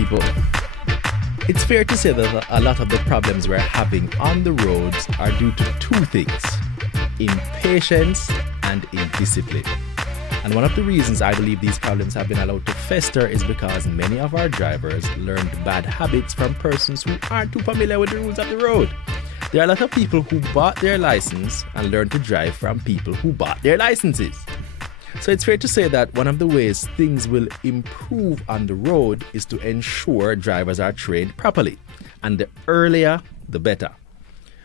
people. It's fair to say that a lot of the problems we're having on the roads are due to two things: impatience and indiscipline. And one of the reasons I believe these problems have been allowed to fester is because many of our drivers learned bad habits from persons who aren't too familiar with the rules of the road. There are a lot of people who bought their license and learned to drive from people who bought their licenses. So it's fair to say that one of the ways things will improve on the road is to ensure drivers are trained properly. And the earlier, the better.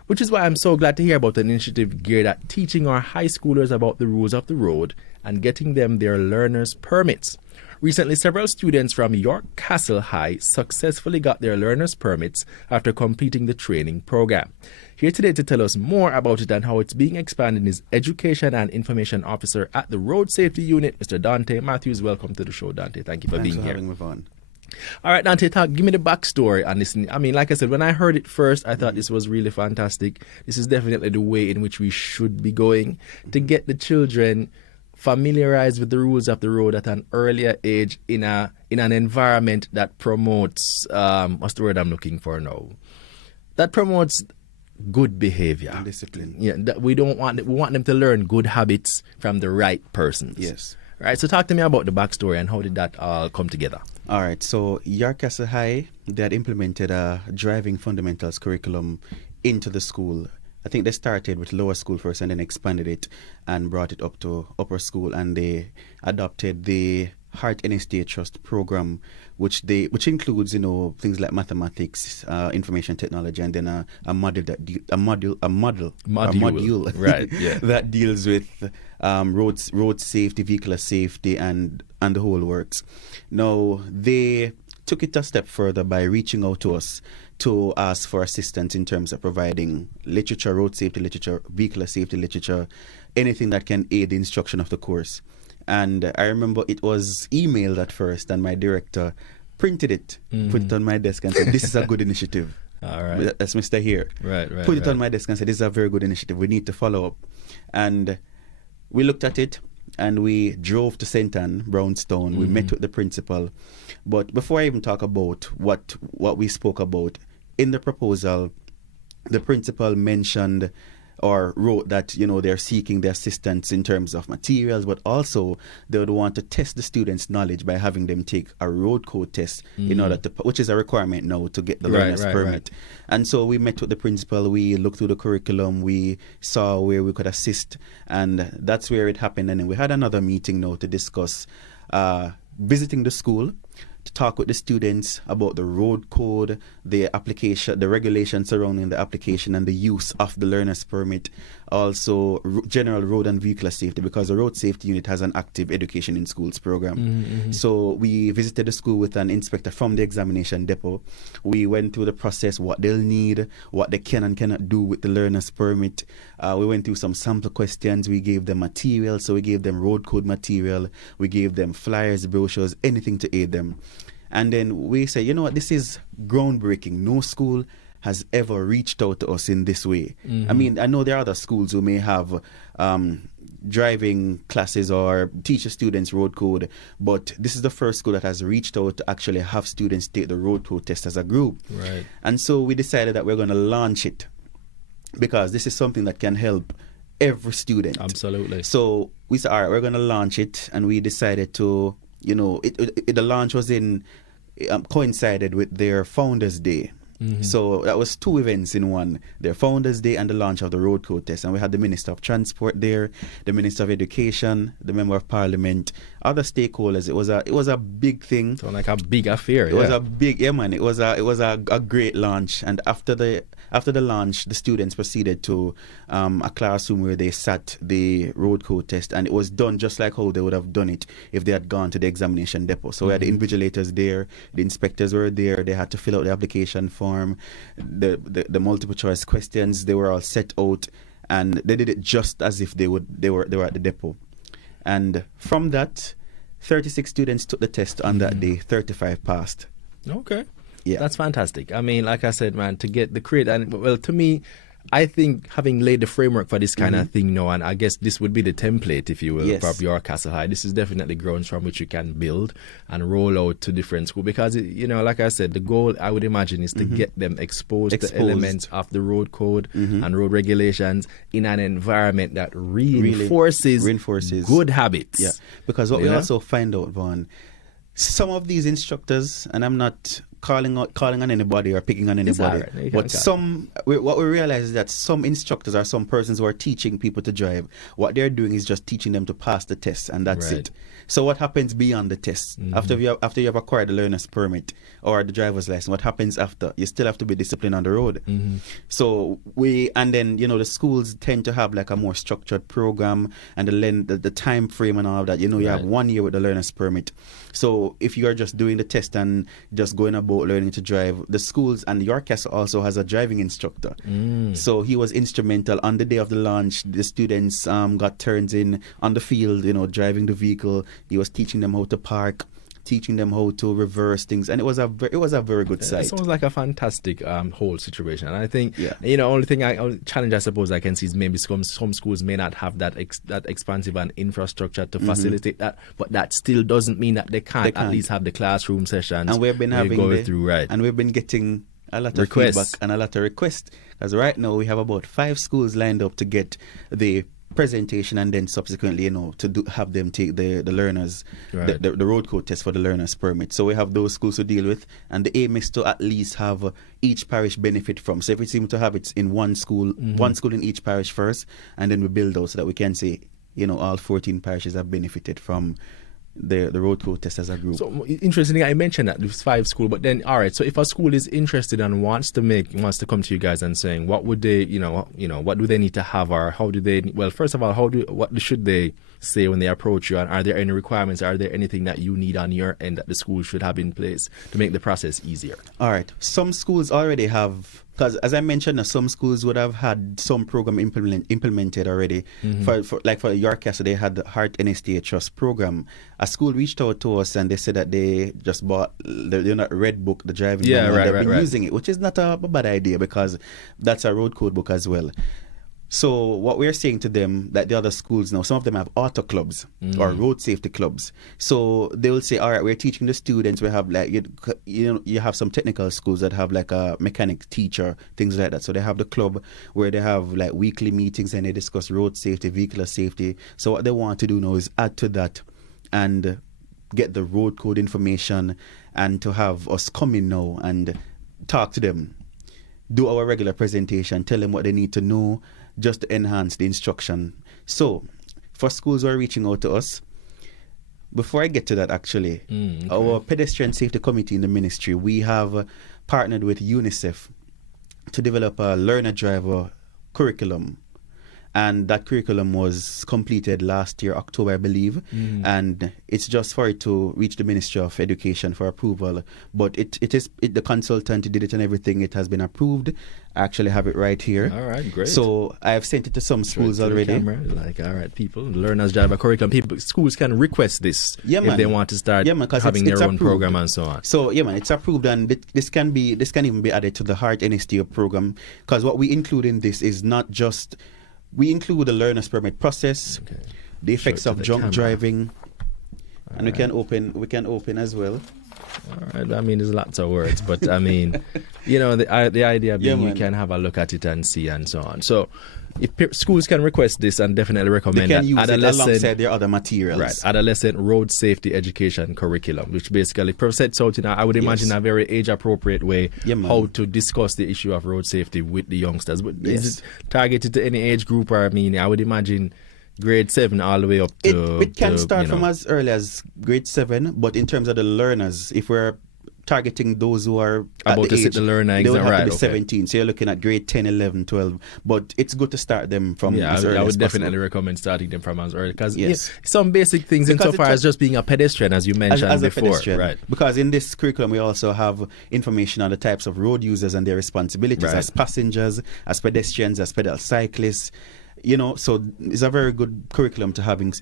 Which is why I'm so glad to hear about an initiative geared at teaching our high schoolers about the rules of the road and getting them their learner's permits. Recently, several students from York Castle High successfully got their learner's permits after completing the training program. Here today to tell us more about it and how it's being expanded is Education and Information Officer at the Road Safety Unit, Mr. Dontae Matthews. Welcome to the show, Dontae. Thank you for being here. Thanks for having me, Vaughn. All right, Dontae, give me the backstory on this. I mean, like I said, when I heard it first, I thought this was really fantastic. This is definitely the way in which we should be going to get the children familiarized with the rules of the road at an earlier age in an environment that promotes what's the word I'm looking for now? That promotes good behavior and discipline. Yeah, we want them to learn good habits from the right persons. Yes. Right. So talk to me about the backstory and how did that all come together? All right. So York Castle High, they had implemented a driving fundamentals curriculum into the school. I think they started with lower school first and then expanded it and brought it up to upper school, and they adopted the Heart NSTA Trust program, which includes things like mathematics, information technology, and then a module right, yeah. that deals with road safety, vehicular safety, and the whole works. Now they took it a step further by reaching out to us to ask for assistance in terms of providing literature, road safety literature, vehicular safety literature, anything that can aid the instruction of the course. And I remember it was emailed at first, and my director printed it, put it on my desk, and said, "This is a good initiative." All right. That's Mr. Here. Right. Put it on my desk and said, "This is a very good initiative. We need to follow up." And we looked at it, and we drove to St. Anne, Brownstown. We met with the principal. But before I even talk about what we spoke about, in the proposal, the principal mentioned or wrote that, they're seeking the assistance in terms of materials, but also they would want to test the students' knowledge by having them take a road code test in order to, which is a requirement now to get the learner's permit. Right. And so we met with the principal, we looked through the curriculum, we saw where we could assist, and that's where it happened. And then we had another meeting now to discuss visiting the school, to talk with the students about the road code, the application, the regulations surrounding the application and the use of the learner's permit, also general road and vehicular safety, because the road safety unit has an active education in schools program. So we visited the school with an inspector from the examination depot. We went through the process, what they'll need, what they can and cannot do with the learner's permit. We went through some sample questions. We gave them material, so we gave them road code material. We gave them flyers, brochures, anything to aid them. And then we say, this is groundbreaking. No school has ever reached out to us in this way. I mean, I know there are other schools who may have driving classes or teach students road code, but this is the first school that has reached out to actually have students take the road code test as a group. Right. And so we decided that we're going to launch it because this is something that can help every student. Absolutely. So we said, all right, we're going to launch it, and we decided to, the launch was coincided with their Founders Day. So that was two events in one: their Founders Day and the launch of the road code test. And we had the Minister of Transport there, the Minister of Education, the Member of Parliament, other stakeholders. It was a big thing. So like a big affair. It was a big, man. It was a great launch. And after the launch, the students proceeded to a classroom where they sat the road code test, and it was done just like how they would have done it if they had gone to the examination depot. So we had the invigilators there, the inspectors were there. They had to fill out the application form, the multiple choice questions. They were all set out, and they did it just as if they were at the depot. And from that, 36 students took the test on that day. 35 passed. Okay. Yeah, that's fantastic. I mean, like I said, man, to get the credit, and well, to me, I think having laid the framework for this kind of thing now, and I guess this would be the template, if you will, Yes. for your Castle High. This is definitely grounds from which you can build and roll out to different schools. Because, like I said, the goal, I would imagine, is to get them exposed to elements of the road code and road regulations in an environment that reinforces good habits. Yeah, because what we also find out, Vaughn, some of these instructors, and I'm not calling on anybody or picking on anybody, right. but what we realize is that some instructors or some persons who are teaching people to drive, what they're doing is just teaching them to pass the test, and that's Right. it. So what happens beyond the test? After you have acquired the learner's permit or the driver's license, what happens after? You still have to be disciplined on the road. So the schools tend to have like a more structured program, and the time frame and all of that. You have 1 year with the learner's permit. So if you are just doing the test and just going about learning to drive, the schools, and your castle also has a driving instructor. So he was instrumental on the day of the launch. The students got turns in on the field, driving the vehicle. He was teaching them how to park, teaching them how to reverse things, and it was a very good It sight. sounds like a fantastic whole situation. And I think, only challenge I suppose I can see is maybe some schools may not have that expansive and infrastructure to facilitate that, but that still doesn't mean that they can't at least have the classroom sessions. And we've been and we've been getting a lot of requests. feedback and a lot of requests, because right now we have about 5 schools lined up to get the presentation, and then subsequently have them take the learners the road code test for the learner's permit. So we have those schools to deal with, and the aim is to at least have each parish benefit from. So if we seem to have it in one school in each parish first, and then we build out so that we can say all 14 parishes have benefited from the road code test as a group. So interestingly, I mentioned that there's 5 schools, but then all right. So if a school is interested and wants to come to you guys and saying, what would they, what do they need to have, or how do they? Well, first of all, what should they say when they approach you, and are there any requirements? Are there anything that you need on your end that the school should have in place to make the process easier? All right. Some schools already have. Because as I mentioned, some schools would have had some program implemented already. For York Castle, they had the Heart NSTA Trust program. A school reached out to us and they said that they just bought the Red Book, the driving manual, and they've been using it, which is not a bad idea, because that's a road code book as well. So what we're saying to them, that the other schools now, some of them have auto clubs or road safety clubs. So they will say, all right, we're teaching the students. We have you have some technical schools that have like a mechanic teacher, things like that. So they have the club where they have like weekly meetings and they discuss road safety, vehicular safety. So what they want to do now is add to that and get the road code information, and to have us come in now and talk to them, do our regular presentation, tell them what they need to know, just to enhance the instruction. So, for schools who are reaching out to us, before I get to that, actually, our pedestrian safety committee in the ministry, we have partnered with UNICEF to develop a learner driver curriculum. And that curriculum was completed last year, October, I believe. And it's just for it to reach the Ministry of Education for approval. But the consultant did it and everything. It has been approved. I actually have it right here. All right, great. So I have sent it to some schools already. All right, people, learners driver curriculum. Schools can request this if they want to start having their own program and so on. So it's approved, and this can even be added to the Heart NSTA program, because what we include in this is not just. We include the learner's permit process, the effects of drunk driving, and we can open as well. All right. I mean, there's lots of words, but I mean, the idea being you can have a look at it and see and so on. So, if schools can request this, and definitely recommend they can use it alongside their other materials. Right, adolescent road safety education curriculum, which basically sets out I would imagine a very age-appropriate way how to discuss the issue of road safety with the youngsters. But is it targeted to any age group, or I would imagine grade 7 all the way up to... It can start from as early as grade 7, but in terms of the learners, if we're targeting those who are about to sit the learner exam, they would have to be 17. So you're looking at grade 10, 11, 12. But it's good to start them from as early I would as definitely possible. recommend starting them from as early, because some basic things insofar as just being a pedestrian, as you mentioned as before. A pedestrian, right. Because in this curriculum we also have information on the types of road users and their responsibilities as passengers, as pedestrians, as pedal cyclists. so it's a very good curriculum to having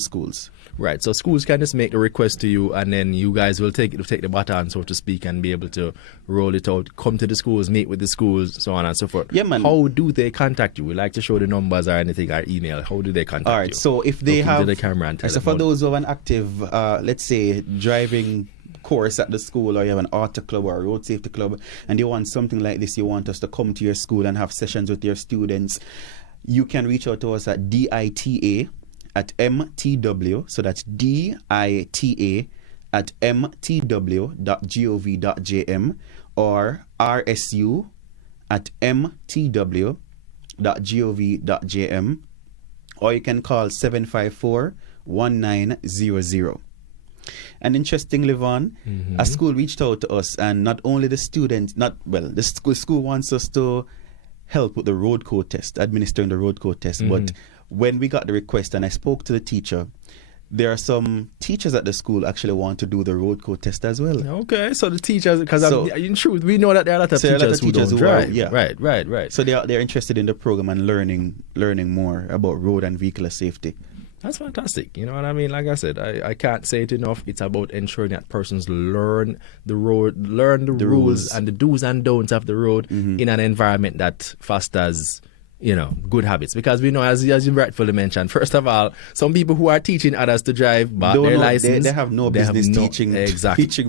schools. Right. So schools can just make the request to you, and then you guys will take the baton, so to speak, and be able to roll it out. Come to the schools, meet with the schools, so on and so forth. Yeah, man. How do they contact you? We like to show the numbers or anything, or email. How do they contact you? All right. So if they Look have into the camera and tell so them for how- those who have an active, let's say, driving course at the school, or you have an auto club or a road safety club, and you want something like this, you want us to come to your school and have sessions with your students, you can reach out to us at DITA@MTW, so that's DITA@MTW.gov.jm, or RSU@MTW.gov.jm, or you can call 754-1900. And interestingly, Vaughn, a school reached out to us, and not only the students, the school wants us to help with the road code test, administering the road code test. But when we got the request and I spoke to the teacher, there are some teachers at the school actually want to do the road code test as well. Okay, so the teachers, because in truth, we know that there are a lot of So there are a lot teachers of who teachers don't who are- drive. yeah. Right. So they're interested in the program and learning more about road and vehicular safety. That's fantastic. You know what I mean? Like I said, I can't say it enough. It's about ensuring that persons learn the road, learn the rules and the do's and don'ts of the road in an environment that fosters, good habits. Because we know, as you rightfully mentioned, first of all, some people who are teaching others to drive, but their license, they have no business teaching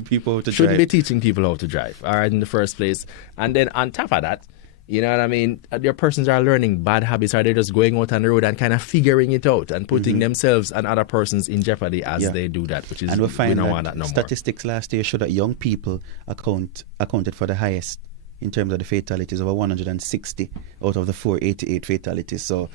people how to shouldn't drive. be teaching people how to drive, all right, in the first place. And then on top of that, you know what I mean? Your persons are learning bad habits, or they're just going out on the road and kind of figuring it out and putting themselves and other persons in jeopardy as they do that, which is, and we find don't that want that no more. statistics last year show that young people accounted for the highest in terms of the fatalities, over 160 out of the 488 fatalities. So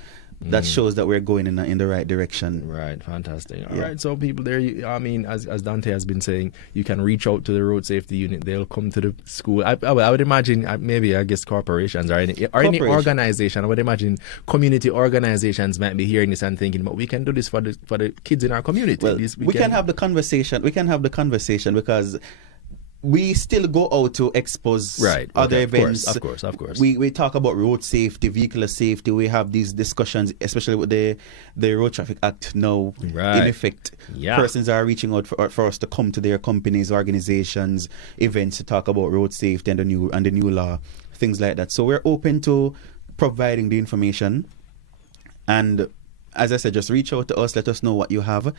that shows that we're going in the right direction. Right, fantastic. All right, so people there, as Dontae has been saying, you can reach out to the road safety unit. They'll come to the school. I would imagine I guess corporations or any organization. I would imagine community organizations might be hearing this and thinking, but we can do this for the kids in our community. Well, we can have the conversation. We can have the conversation because we still go out to expose other events. Of course. We talk about road safety, vehicular safety. We have these discussions, especially with the Road Traffic Act now in effect. Yeah. Persons are reaching out for us to come to their companies, organizations, events to talk about road safety and the new law, things like that. So we're open to providing the information. And as I said, just reach out to us. Let us know what you have.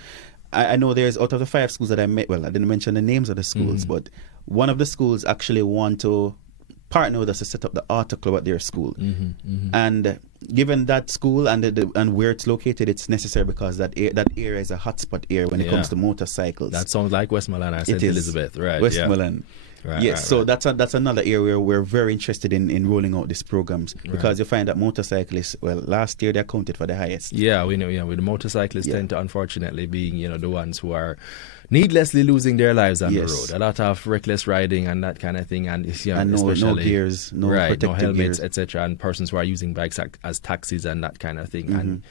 I know there's, out of the 5 schools that I met, well, I didn't mention the names of the schools, but one of the schools actually want to partner with us to set up the auto club at their school. And given that school and where it's located, it's necessary because that area is a hotspot area when it comes to motorcycles. That sounds like Westmoreland or St. Elizabeth, right? Westmoreland. Yes, so that's another area where we're very interested in rolling out these programs because you find that motorcyclists, well, last year they accounted for the highest. Yeah, we know. Yeah, with the motorcyclists tend to, unfortunately, being the ones who are needlessly losing their lives on the road. A lot of reckless riding and that kind of thing, and especially no gears, no protective no helmets, gears, etc. And persons who are using bikes as taxis and that kind of thing. And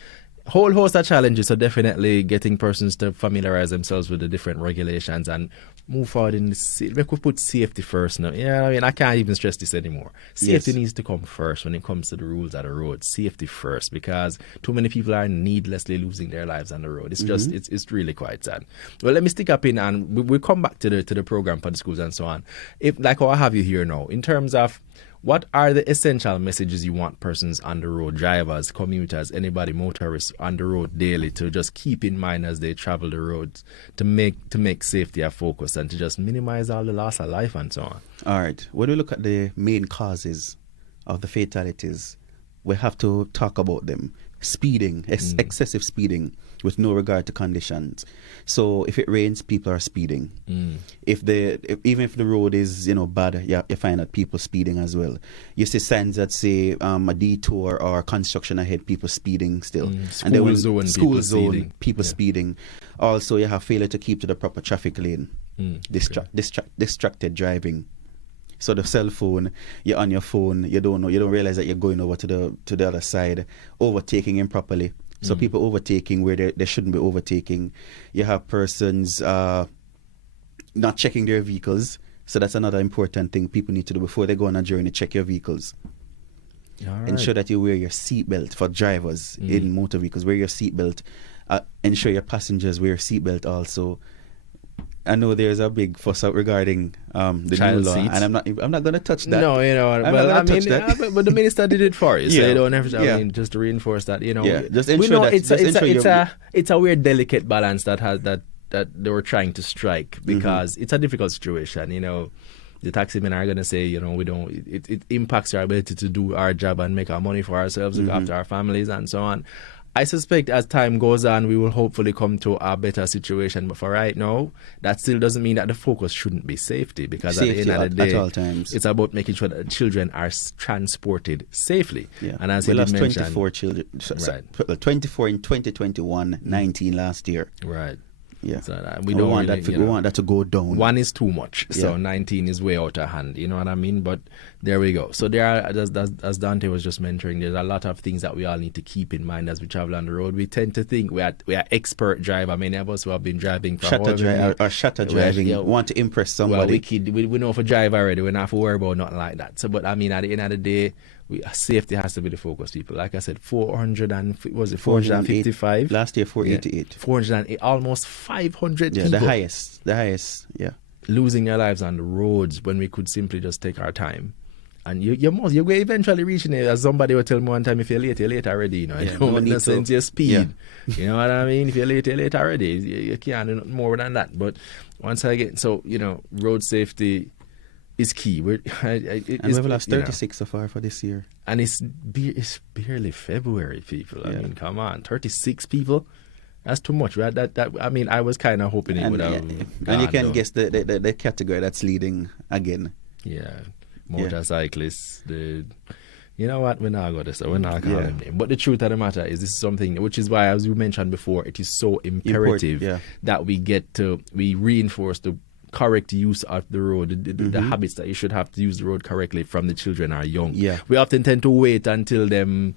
whole host of challenges. So definitely getting persons to familiarize themselves with the different regulations and move forward in the we could put safety first now. I can't even stress this anymore. Safety needs to come first when it comes to the rules of the road. Safety first, because too many people are needlessly losing their lives on the road. It's just it's really quite sad. Well, let me stick up in and we'll come back to the program for the schools and so on. If like how I have you here now, in terms of what are the essential messages you want persons on the road, drivers, commuters, anybody, motorists on the road daily to just keep in mind as they travel the roads to make safety a focus and to just minimize all the loss of life and so on? All right. When we look at the main causes of the fatalities, we have to talk about them. Speeding, excessive speeding with no regard to conditions. So if it rains, people are speeding. Even if the road is bad, you find that people speeding as well. You see signs that say a detour or construction ahead, people speeding still. School zone, people speeding. Also, you have failure to keep to the proper traffic lane. Distracted driving. So the cell phone, you're on your phone, you don't realize that you're going over to the other side, overtaking improperly. So people overtaking where they shouldn't be overtaking. You have persons not checking their vehicles. So that's another important thing people need to do before they go on a journey, check your vehicles. All right. Ensure that you wear your seatbelt for drivers in motor vehicles. Wear your seatbelt. Ensure your passengers wear seatbelt also. I know there's a big fuss out regarding the Child new law, seats. and I'm not going to touch that. No, you know, I'm not well, gonna I mean, touch that. but the minister did it for you, so Yeah. you don't have to. Yeah. I mean, just to reinforce that, you know, Yeah, just we ensure know that- it's a weird, delicate balance that they were trying to strike because it's a difficult situation. You know, the taxi men are going to say, you know, we don't. It impacts our ability to do our job and make our money for ourselves, look after our families, and so on. I suspect as time goes on, we will hopefully come to a better situation. But for right now, that still doesn't mean that the focus shouldn't be safety, because at the Safety end of the day, at all times. it's about making sure that children are transported safely. Yeah. And as we you lost did mention, 24 children. Right. 24 in 2021, 19 last year. right. Yeah. So we don't want really, that. you We know, want that to go down. one is too much, so Yeah. 19 is way out of hand. You know what I mean? But there we go. So there are, as Dontae was just mentioning, there's a lot of things that we all need to keep in mind as we travel on the road. We tend to think we are expert driver. Many of us who have been driving for Shutter driving. yeah, Want to impress well, somebody. we know if we drive already, we don't have to worry about nothing like that. So, but I mean, at the end of the day, safety has to be the focus, people. Like I said, 455? Last year, 488. 408, almost 500 Yeah, people. the highest. Yeah. Losing their lives on the roads when we could simply just take our time. And you're going eventually reaching it. As somebody would tell me one time, if you're late already. You know, Yeah, it don't no make need no to- sense your speed. Yeah. You know what I mean? If you're late already. You can't do nothing more than that. But once again, so, you know, road safety is key. And we've lost 36 so far for this year. And it's barely February, people. I Yeah. mean, come on, 36 people. That's too much. Right? I mean, I was kind of hoping it would have. And you gone can down. guess the category that's leading again. Yeah, motorcyclists. You know what? We're not going to say. We're not calling them name. But the truth of the matter is, this is something which is why, as you mentioned before, it is so imperative that we reinforce the correct use of the road, the habits that you should have to use the road correctly from the children are young. Yeah. We often tend to wait until them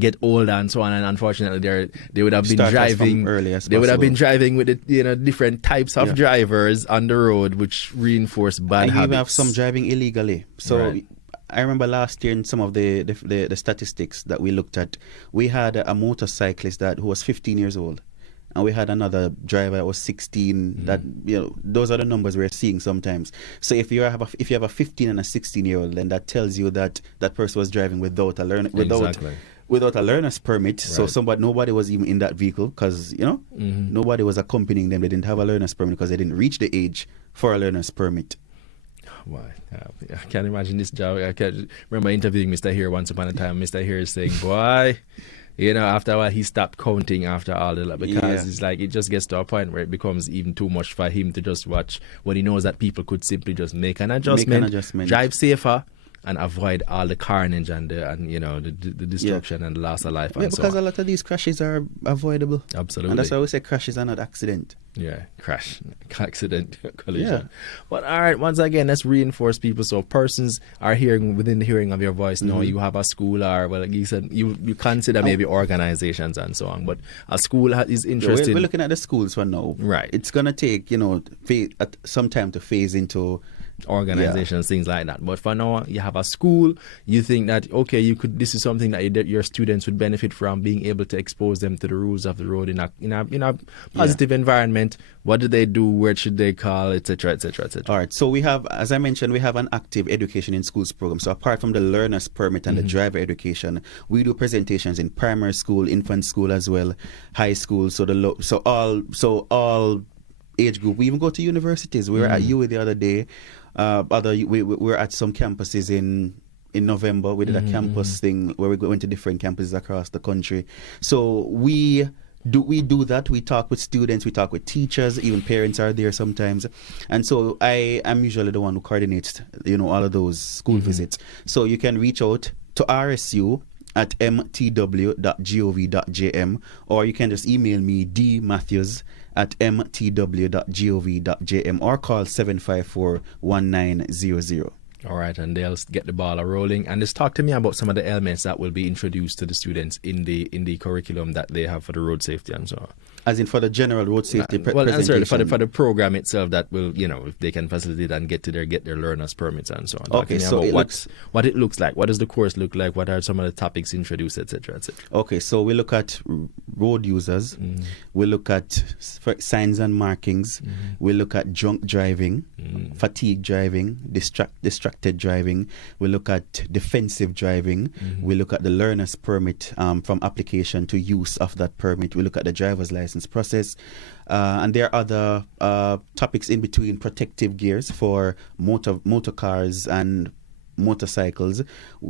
get older and so on, and unfortunately they would have been Start us from driving early as they would have been possible. driving with the, different types of drivers on the road, which reinforce bad And you habits. even have some driving illegally. So Right. I remember last year in some of the statistics that we looked at, we had a motorcyclist who was 15 years old. And we had another driver that was 16. That, you know, those are the numbers we're seeing sometimes. So if you have a 15 and a 16-year-old, then that tells you that that person was driving without a learner's permit. So Right. nobody was even in that vehicle because, you know, nobody was accompanying them. They didn't have a learner's permit because they didn't reach the age for a learner's permit. Why? I can't imagine this job. I can't remember interviewing Mr. Here once upon a time. Mr. Here is saying, boy, you know, after a while he stopped counting after all the, because it's like it just gets to a point where it becomes even too much for him to just watch when he knows that people could simply just make an adjustment. Drive safer, and avoid all the carnage and the destruction and the loss of life. Yeah, and so because on. a lot of these crashes are avoidable. Absolutely. And that's why we say crashes are not accident. Yeah, crash, accident, collision. Yeah. But all right, once again, let's reinforce people. So persons are hearing within the hearing of your voice. No, you have a school, or well, like you said, you consider maybe organizations and so on. But a school is interested. We're looking at the schools for now. Right. It's gonna take some time to phase into organizations, things like that. But for now, you have a school. You think that this is something that your students would benefit from, being able to expose them to the rules of the road in a positive environment. What do they do? Where should they call, etc., etc., etc. All right. So we have, as I mentioned, we have an active education in schools program. So apart from the learner's permit and the driver education, we do presentations in primary school, infant school as well, high school. So all age group. We even go to universities. We were at UA the other day. We were at some campuses in November. We did a campus thing where we went to different campuses across the country. So we do that. We talk with students, we talk with teachers, even parents are there sometimes. And so I am usually the one who coordinates, all of those school visits. So you can reach out to RSU at mtw.gov.jm, or you can just email me dmatthews@mtw.gov.jm, or call 754-1900. All right, and they'll get the ball rolling. And just talk to me about some of the elements that will be introduced to the students in the curriculum that they have for the road safety and so on. As in for the general road safety well, and sorry, presentation. for the program itself that will, if they can facilitate and get their learners permits and so on. Okay, Talking so about what it looks like, what does the course look like, what are some of the topics introduced, etc., etc. Okay, so we look at road users, we look at signs and markings, we look at drunk driving, fatigue driving, distracted driving, we look at defensive driving, we look at the learner's permit from application to use of that permit, we look at the driver's license process, and there are other topics in between: protective gears for motor cars and motorcycles.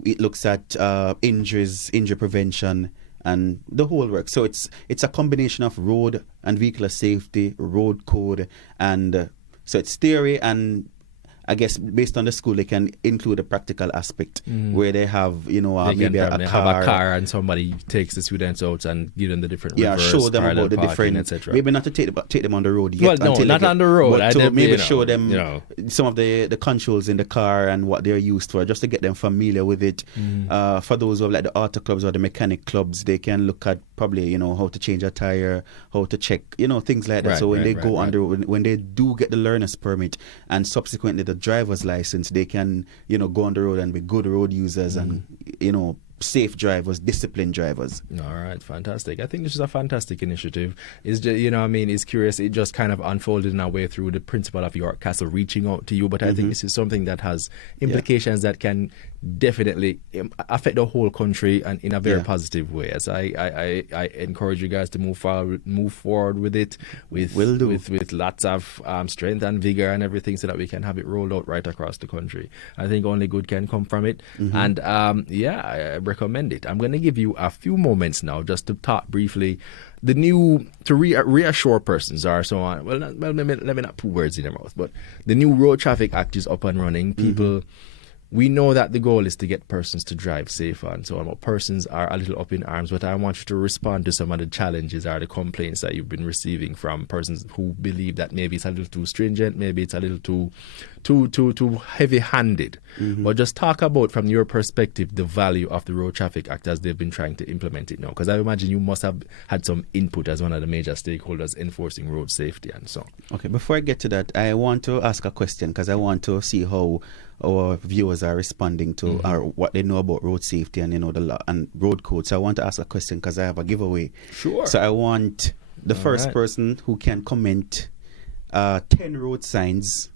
It looks at injury prevention, and the whole work. So it's a combination of road and vehicular safety, road code, and so it's theory, and I guess based on the school they can include a practical aspect where they have maybe a car and somebody takes the students out and give them the different show them about the different, etc. Maybe not to take them on the road yet. Well, no, not on the road. But to maybe show them some of the controls in the car and what they're used for, just to get them familiar with it. For those who have like the auto clubs or the mechanic clubs, they can look at probably how to change a tire, how to check things like that. Right, so when they right, go right. on the road, when they do get the learner's permit and subsequently the driver's license, they can go on the road and be good road users and safe drivers, disciplined drivers. All right, fantastic. I think this is a fantastic initiative. It's just, it's curious. It just kind of unfolded in our way through the principal of York Castle reaching out to you. But I think this is something that has implications that can definitely affect the whole country and in a very positive way. As I encourage you guys to move forward with it with lots of strength and vigor and everything, so that we can have it rolled out right across the country. I think only good can come from it. And I recommend it. I'm going to give you a few moments now just to talk briefly to reassure persons or so on. Well, let me not put words in their mouth, but the new Road Traffic Act is up and running. People, we know that the goal is to get persons to drive safer and so on. But persons are a little up in arms, but I want you to respond to some of the challenges or the complaints that you've been receiving from persons who believe that maybe it's a little too stringent, maybe it's a little too heavy-handed. But just talk about, from your perspective, the value of the Road Traffic Act as they've been trying to implement it now. Because I imagine you must have had some input as one of the major stakeholders enforcing road safety and so on. Okay, before I get to that, I want to ask a question because I want to see how our viewers are responding to or what they know about road safety and the law and road code. So I want to ask a question because I have a giveaway. Sure. So I want the first person who can comment 10 road signs.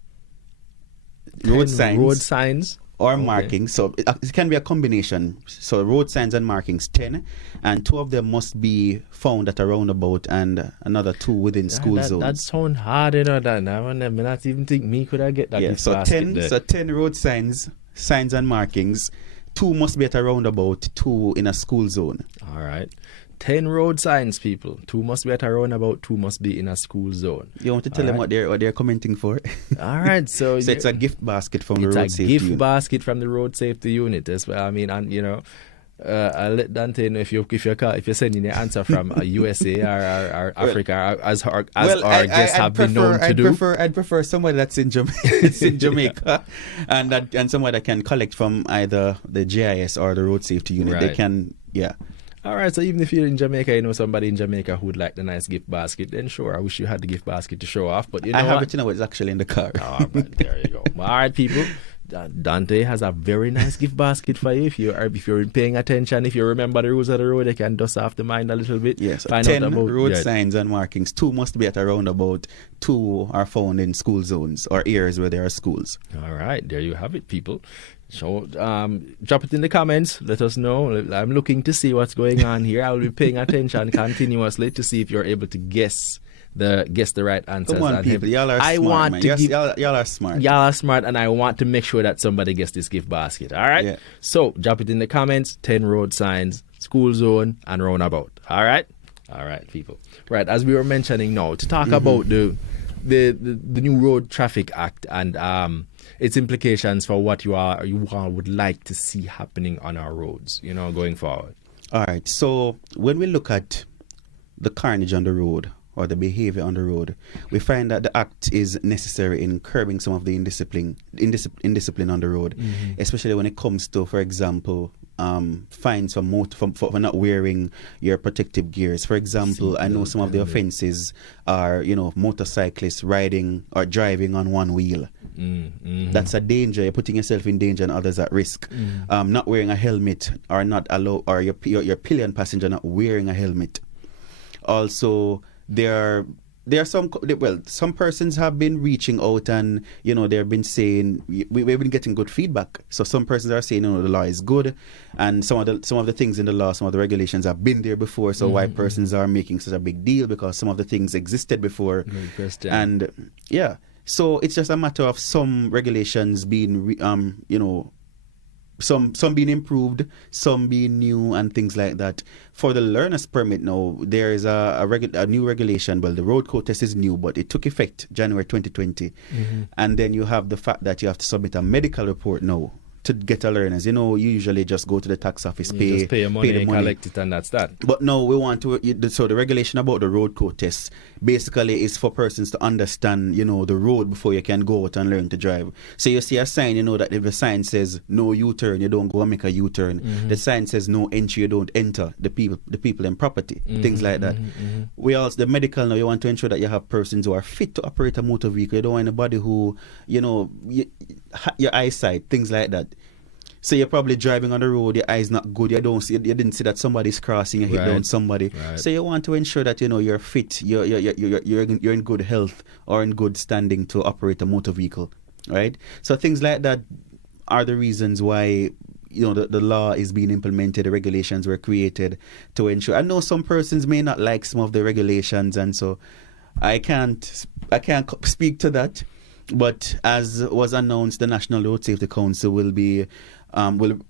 Road signs or markings. So it can be a combination. So road signs and markings 10, and 2 of them must be found at a roundabout and another 2 within school zones. That sounds hard, that now. I not even think me could I get that. Yeah, so 10 road signs and markings. 2 must be at a roundabout, 2 in a school zone. All right. 10 road signs, people. 2 must be at a roundabout, 2 must be in a school zone. You want to tell them what they're commenting for? All right. So it's a gift basket from the road safety unit. It's a gift basket from the road safety unit. That's what I mean. And I'll let Dontae know if you're sending your answer from USA or Africa, as our guests have been known to do. I'd prefer somebody that's in Jamaica, and somebody that can collect from either the GIS or the road safety unit. Right. They can, All right, so even if you're in Jamaica, somebody in Jamaica who would like the nice gift basket, then sure, I wish you had the gift basket to show off. But I have it, it's actually in the car. All right, there you go. All right, people. Dontae has a very nice gift basket for you. If you're paying attention, if you remember the rules of the road, you can dust off the mind a little bit. Yes, 10 road signs and markings. 2 must be at a roundabout. 2 are found in school zones or areas where there are schools. All right, there you have it, people. So drop it in the comments. Let us know. I'm looking to see what's going on here. I will be paying attention continuously to see if you're able to guess the right answers. Come on, people. Y'all are smart, man. Y'all are smart. Y'all are smart, and I want to make sure that somebody gets this gift basket. All right? Yeah. So drop it in the comments. 10 road signs, school zone, and roundabout. All right? All right, people. Right, as we were mentioning now, to talk about the new Road Traffic Act and its implications for what you all would like to see happening on our roads, going forward. All right. So when we look at the carnage on the road or the behavior on the road, we find that the act is necessary in curbing some of the indiscipline on the road, especially when it comes to, for example, fines for not wearing your protective gears. For example, I know some of the offences are, motorcyclists riding or driving on one wheel. That's a danger. You're putting yourself in danger and others at risk. Not wearing a helmet or not allow, or your pillion passenger not wearing a helmet. Also, there are some persons have been reaching out and they've been saying we've been getting good feedback. So some persons are saying the law is good, and some of the things in the law, some of the regulations have been there before. So why persons are making such a big deal, because some of the things existed before. And so it's just a matter of some regulations being some being improved, some being new, and things like that. For the learner's permit now, there is a new regulation. Well, the road code test is new, but it took effect January 2020. And then you have the fact that you have to submit a medical report now to get a learners. You usually just go to the tax office, just pay your money, collect it, and that's that. But no, we want to. So the regulation about the road code test basically is for persons to understand, the road before you can go out and learn to drive. So you see a sign, that if the sign says no U-turn, you don't go and make a U-turn. The sign says no entry, you don't enter the people and property, things like that. We also, the medical now, you want to ensure that you have persons who are fit to operate a motor vehicle. You don't want anybody who, your eyesight, things like that. So you're probably driving on the road, your eyes not good, you didn't see that somebody's crossing, you hit down somebody. So you want to ensure that you're fit, you're in good health or in good standing to operate a motor vehicle, right? So things like that are the reasons why the law is being implemented, the regulations were created to ensure. I know some persons may not like some of the regulations, and so I can't speak to that. But as was announced, the National Road Safety Council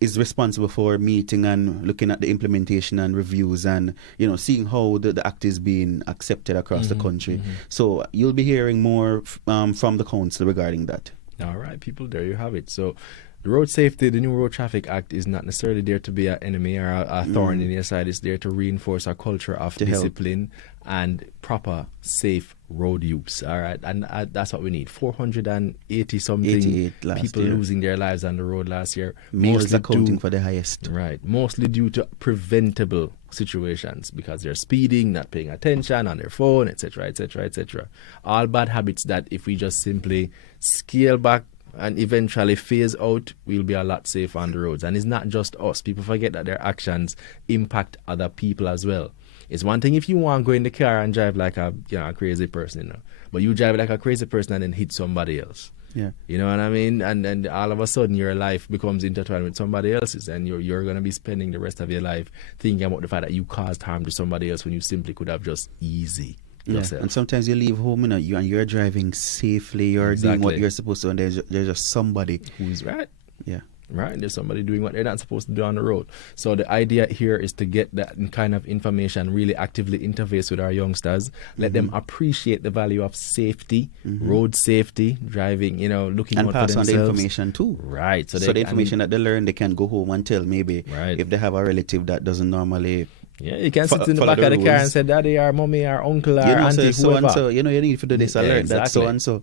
is responsible for meeting and looking at the implementation and reviews and seeing how the act is being accepted across the country. So you'll be hearing more from the council regarding that. All right, people, there you have it. So the road safety, the new Road Traffic Act, is not necessarily there to be an enemy or a thorn in your side. It's there to reinforce our culture of discipline and proper, safe road use. All right, and that's what we need. 480 something people losing their lives on the road last year. Males accounting for the highest. Right, mostly due to preventable situations, because they're speeding, not paying attention on their phone, etc., etc., etc. All bad habits that if we just simply scale back and eventually phase out, we'll be a lot safer on the roads. And it's not just us. People forget that their actions impact other people as well. It's one thing if you want to go in the car and drive like a crazy person, but you drive like a crazy person and then hit somebody else. Yeah. You know what I mean? And then all of a sudden your life becomes intertwined with somebody else's, and you're going to be spending the rest of your life thinking about the fact that you caused harm to somebody else when you simply could have just yourself. And sometimes you leave home and you're driving safely, you're doing what you're supposed to, and there's just somebody who's right. Yeah. Right, there's somebody doing what they're not supposed to do on the road. So the idea here is to get that kind of information, really actively interface with our youngsters, let them appreciate the value of safety, road safety, driving, looking out for themselves. And pass on the information too. Right. So the information that they learn, they can go home and tell maybe if they have a relative that doesn't normally... Yeah, you can sit in the back of the car and say, Daddy or Mommy or Uncle or Auntie, so whoever. And so, you need to do this, I learned that so and so.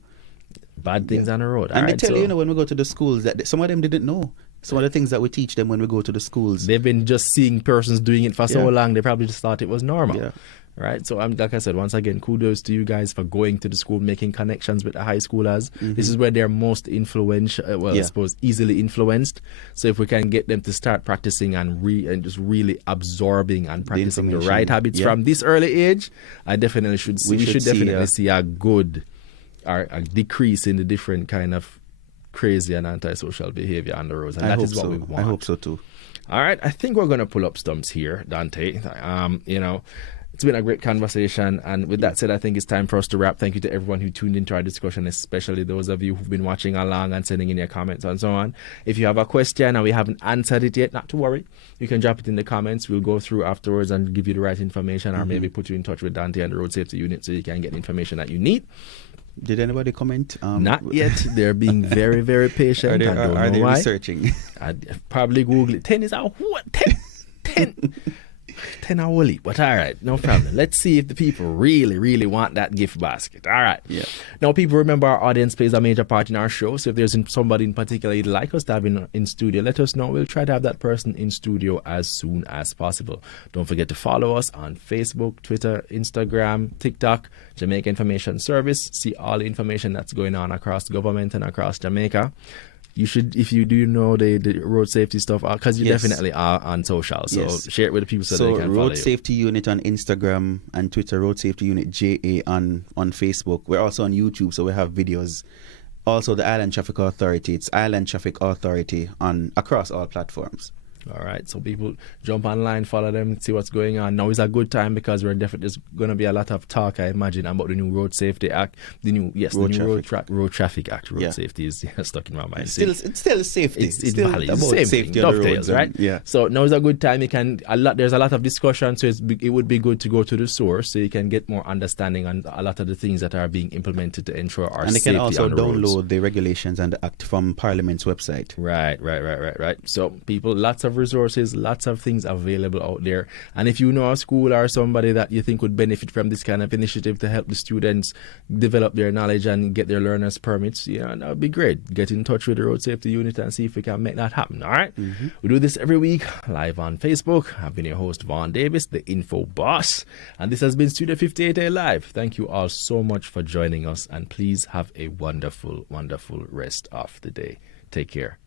Bad things on the road. And they tell you, when we go to the schools, that some of them didn't know. Some of the things that we teach them when we go to the schools. They've been just seeing persons doing it for so long, they probably just thought it was normal. Yeah. Right? So, like I said, once again, kudos to you guys for going to the school, making connections with the high schoolers. This is where they're most influential, I suppose, easily influenced. So if we can get them to start practicing and just really absorbing and practicing the right habits from this early age, I definitely should see, we should definitely see a good or a decrease in the different kind of crazy and antisocial behavior on the roads. And that is what we want. I hope so too. All right. I think we're going to pull up stumps here, Dontae. It's been a great conversation, and with that said, I think it's time for us to wrap. Thank you to everyone who tuned into our discussion, especially those of you who've been watching along and sending in your comments and so on. If you have a question and we haven't answered it yet, not to worry. You can drop it in the comments. We'll go through afterwards and give you the right information, or maybe put you in touch with Dontae and the Road Safety Unit so you can get information that you need. Did anybody comment? Not yet. They're being very, very patient. Are they researching? I'd probably Google it. 10 is out. What? 10? 10-hour but all right, no problem. Let's see if the people really, really want that gift basket. All right. Yeah. Now, people, remember our audience plays a major part in our show. So if there's somebody in particular you'd like us to have in studio, let us know. We'll try to have that person in studio as soon as possible. Don't forget to follow us on Facebook, Twitter, Instagram, TikTok, Jamaica Information Service. See all the information that's going on across government and across Jamaica. You should, if you do know the road safety stuff, because you definitely are on social. So share it with the people so they can follow you. Road Safety Unit on Instagram and Twitter, Road Safety Unit JA on Facebook. We're also on YouTube, so we have videos. Also, the Island Traffic Authority. It's Island Traffic Authority across all platforms. All right, so people jump online, follow them, see what's going on. Now is a good time because there's going to be a lot of talk, I imagine, about the new Road Safety Act, the new Road Traffic Act. Road Safety is stuck in my mind. It's still safety. It's still about safety on the dovetails, roads, right? Yeah. So now is a good time. There's a lot of discussion, so it would be good to go to the source so you can get more understanding on a lot of the things that are being implemented to ensure our safety on the roads. And they can also download the regulations and the act from Parliament's website. Right. So people, lots of resources, lots of things available out there. And if you know a school or somebody that you think would benefit from this kind of initiative to help the students develop their knowledge and get their learner's permits, that would be great. Get in touch with the Road Safety Unit and see if we can make that happen. All right? Mm-hmm. We do this every week live on Facebook. I've been your host, Vaughn Davis, the Info Boss. And this has been Studio 58A Live. Thank you all so much for joining us. And please have a wonderful, wonderful rest of the day. Take care.